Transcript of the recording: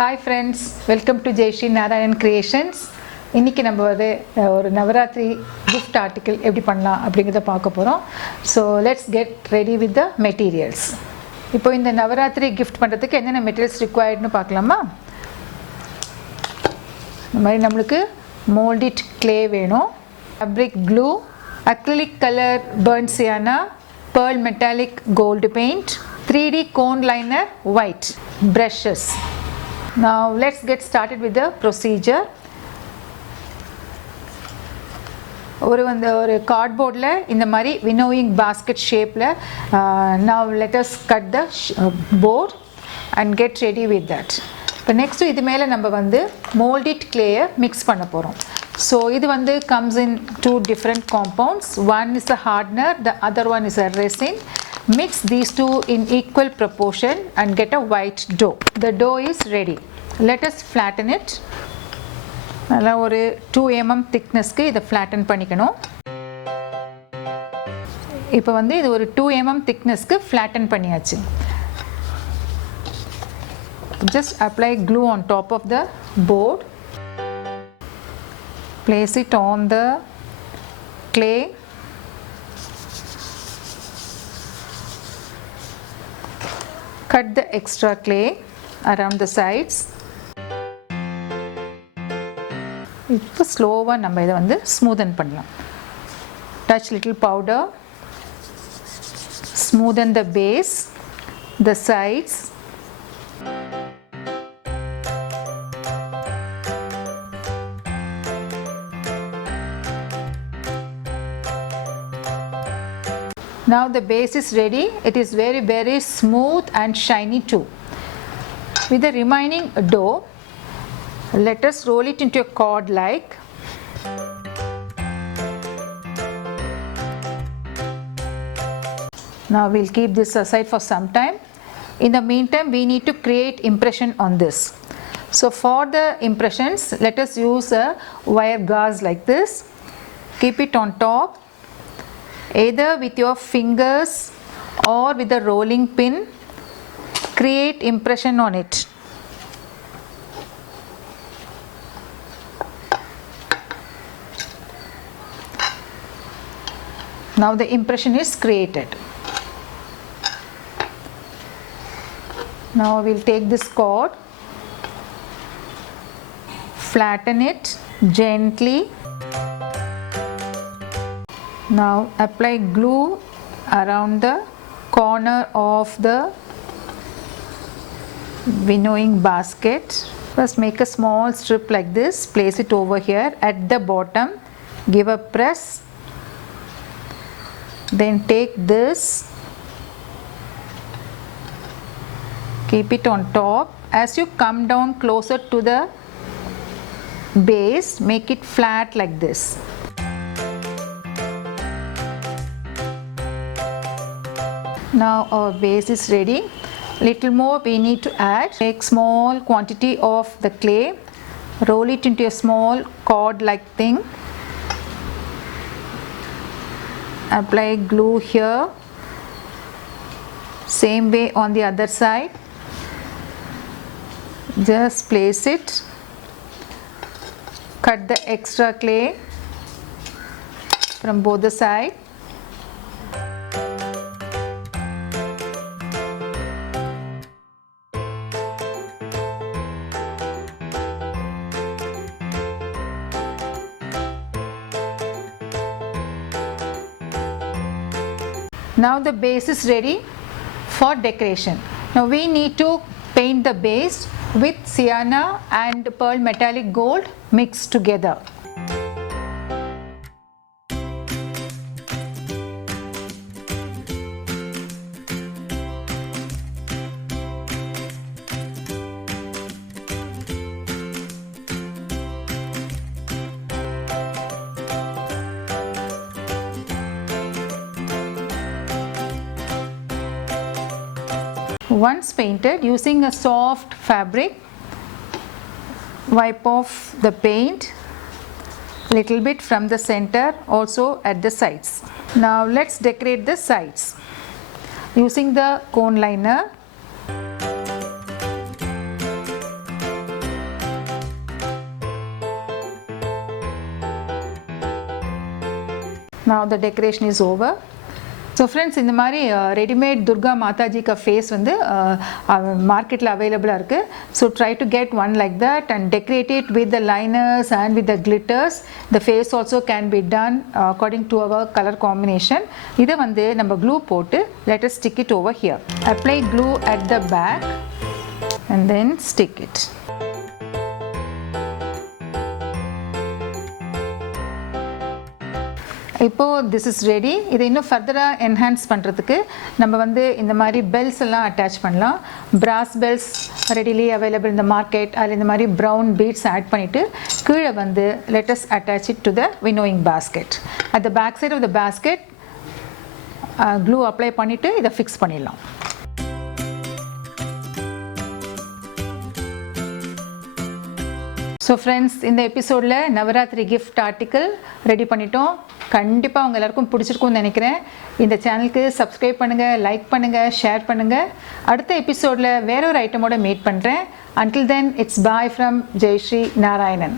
Hi friends, welcome to Jayashree Narayan Creations. இன்னைக்கு நம்ம ஒரு நவராத்திரி gift article எப்படி பண்ணலாம் அப்படிங்கறத பார்க்க போறோம். So let's get ready with the materials. இப்போ இந்த நவராத்திரி gift பண்றதுக்கு என்னென்ன materials required னு பார்க்கலாமா? இந்த மாதிரி நமக்கு molded clay வேணும், fabric glue, acrylic color burnt sienna, pearl metallic gold paint, 3D cone liner white, brushes. Now let's get started with the procedure. ஒரு cardboardல இந்த மாதிரி winnowing basket shapeல now let us cut the board and get ready with that. இப்போ next இது மேல நம்ம molded clay mix பண்ண போறோம். So இது comes in two different compounds. One is a hardener, the other one is a resin. Mix these two in equal proportion and get a white dough. The dough is ready. Let us flatten it. நல்லா ஒரு 2 mm thicknessக்கு இத flatten பண்ணிக்கணும். இப்போ இது ஒரு 2 mm thicknessக்கு flatten பண்ணியாச்சு. Just apply glue on top of the board. Place it on the clay. Cut the extra clay around the sides. இப்போ ஸ்லோவா நம்ம இத smoothen பண்ணலாம். Touch little powder. Smoothen the base, the sides. Now the base is ready. It is very smooth and shiny too. With the remaining dough, let us roll it into a cord like. Now we'll keep this aside for some time. In the meantime, we need to create impression on this. So for the impressions, let us use a wire gauze like this. Keep it on top, either with your fingers or with a rolling pin. Create impression on it. Now the impression is created. Now we'll take this cord, flatten it gently. Now apply glue around the corner of the winnowing basket. First make a small strip like this, place it over here at the bottom, give a press. Then take this, keep it on top. As you come down closer to the base, make it flat like this. Now our base is ready. Little more we need to add. Take small quantity of the clay, roll it into a small cord like thing. Apply glue here, same way on the other side. Just place it, cut the extra clay from both the sides. Now the base is ready for decoration. Now we need to paint the base with sienna and pearl metallic gold mixed together. Once painted, using a soft fabric, wipe off the paint little bit from the center, also at the sides. Now let's decorate the sides using the cone liner. Now the decoration is over. So friends, இந்த மாதிரி ரெடிமேட் துர்கா மாதாஜிக்கு ஃபேஸ் வந்து மார்க்கெட்டில் அவைலபிளாக இருக்குது. So try to get one like that and decorate it with the liners and with the glitters. The face also can be done according to our colour combination. இதை வந்து நம்ம க்ளூ போட்டு let us stick it over here. Apply glue at the back and then stick it. இப்போது this is ready. இதை இன்னும் ஃபர்தராக என்ஹான்ஸ் பண்ணுறதுக்கு நம்ம வந்து இந்த மாதிரி பெல்ஸ் எல்லாம் அட்டாச் பண்ணலாம். பிராஸ் பெல்ஸ் ரெடிலி அவைலபிள் இந்த மார்க்கெட். அதில் இந்த மாதிரி ப்ரௌன் பீட்ஸ் ஆட் பண்ணிவிட்டு கீழே வந்து let us attach it to the winnowing basket. At the back side of the basket glue apply பண்ணிவிட்டு இதை ஃபிக்ஸ் பண்ணிடலாம். ஸோ ஃப்ரெண்ட்ஸ், இந்த எபிசோடில் நவராத்திரி கிஃப்ட் ஆர்டிக்கிள் ரெடி பண்ணிட்டோம். கண்டிப்பாக அவங்க எல்லாருக்கும் பிடிச்சிருக்கும்னு நினைக்கிறேன். இந்த சேனலுக்கு சப்ஸ்கிரைப் பண்ணுங்கள், லைக் பண்ணுங்கள், ஷேர் பண்ணுங்கள். அடுத்த எபிசோடில் வேற ஒரு ஐட்டமோட மீட் பண்ணுறேன். Until then, it's bye from Jayashree Narayanan.